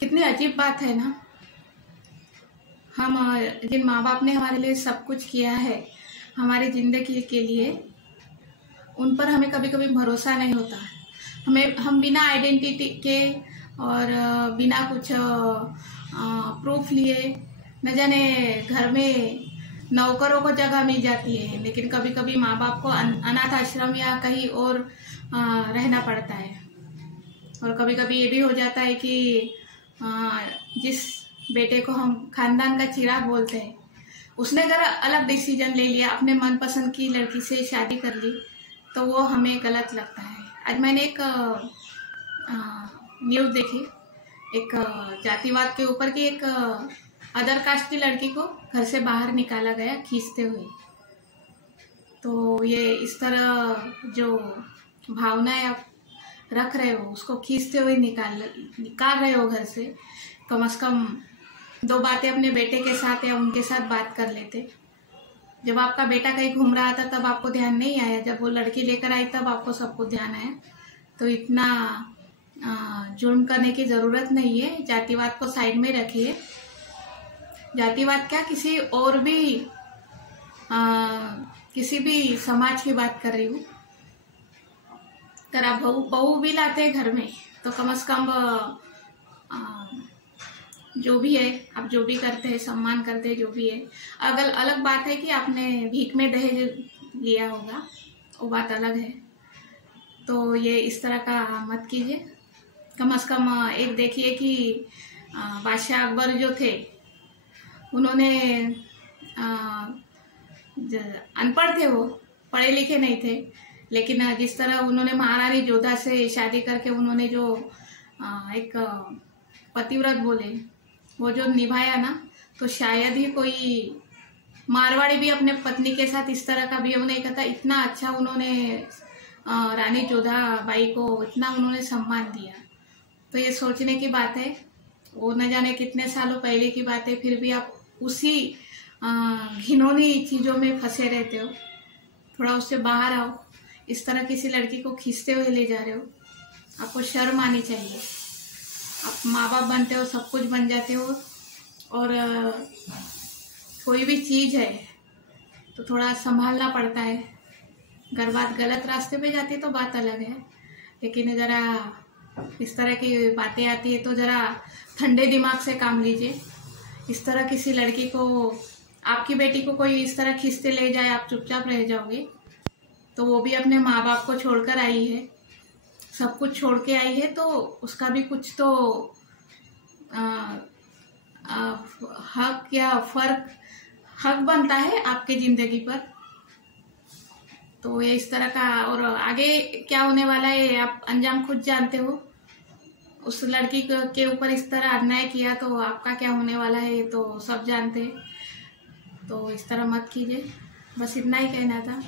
कितनी अजीब बात है ना। हम जिन माँ बाप ने हमारे लिए सब कुछ किया है हमारी ज़िंदगी के लिए, उन पर हमें कभी कभी भरोसा नहीं होता। हम बिना आइडेंटिटी के और बिना कुछ प्रूफ लिए न जाने घर में नौकरों को जगह मिल जाती है, लेकिन कभी कभी माँ बाप को अनाथ आश्रम या कहीं और रहना पड़ता है। और कभी कभी ये भी हो जाता है कि जिस बेटे को हम खानदान का चिराग बोलते हैं, उसने अगर अलग डिसीजन ले लिया, अपने मनपसंद की लड़की से शादी कर ली, तो वो हमें गलत लगता है। आज मैंने एक न्यूज़ देखी, एक जातिवाद के ऊपर की एक अदर कास्ट की लड़की को घर से बाहर निकाला गया खींचते हुए। तो ये इस तरह जो भावनाएं आप रख रहे हो, उसको खींचते हुए निकाल रहे हो घर से से कम 2 बातें अपने बेटे के साथ या उनके साथ बात कर लेते। जब आपका बेटा कहीं घूम रहा था तब आपको ध्यान नहीं आया, जब वो लड़की लेकर आई तब आपको सब कुछ ध्यान आया। तो इतना जुर्म करने की ज़रूरत नहीं है। जातिवाद को साइड में रखिए। जातिवाद क्या, किसी और भी किसी भी समाज की बात कर रही हूँ। अगर आप बहू भी लाते हैं घर में तो कम से कम जो भी है, आप जो भी करते हैं, सम्मान करते हैं, जो भी है। अगर अलग बात है कि आपने भीख में दहेज लिया होगा, वो बात अलग है। तो ये इस तरह का मत कीजिए। कम से कम एक देखिए कि बादशाह अकबर जो थे, उन्होंने अनपढ़ थे, वो पढ़े लिखे नहीं थे, लेकिन जिस तरह उन्होंने महारानी जोधा से शादी करके उन्होंने जो एक पतिव्रत बोले वो जो निभाया ना, तो शायद ही कोई मारवाड़ी भी अपने पत्नी के साथ इस तरह का बिहेव नहीं करता। इतना अच्छा उन्होंने रानी जोधा बाई को इतना उन्होंने सम्मान दिया। तो ये सोचने की बात है। वो न जाने कितने सालों पहले की बात है, फिर भी आप उसी घिनौनी चीज़ों में फंसे रहते हो। थोड़ा उससे बाहर आओ। इस तरह किसी लड़की को खींचते हुए ले जा रहे हो, आपको शर्म आनी चाहिए। आप माँ बाप बनते हो, सब कुछ बन जाते हो, और कोई भी चीज़ है तो थोड़ा संभालना पड़ता है। अगर बात गलत रास्ते पे जाती है तो बात अलग है, लेकिन ज़रा इस तरह की बातें आती है तो ज़रा ठंडे दिमाग से काम लीजिए। इस तरह किसी लड़की को, आपकी बेटी को कोई इस तरह खींचते ले जाए, आप चुपचाप रह जाओगे? तो वो भी अपने माँ बाप को छोड़कर आई है, सब कुछ छोड़ के आई है, तो उसका भी कुछ तो हक या हक बनता है आपके ज़िंदगी पर। तो ये इस तरह का, और आगे क्या होने वाला है आप अंजाम खुद जानते हो। उस लड़की के ऊपर इस तरह अन्याय किया तो आपका क्या होने वाला है ये तो सब जानते हैं। तो इस तरह मत कीजिए। बस इतना ही कहना था।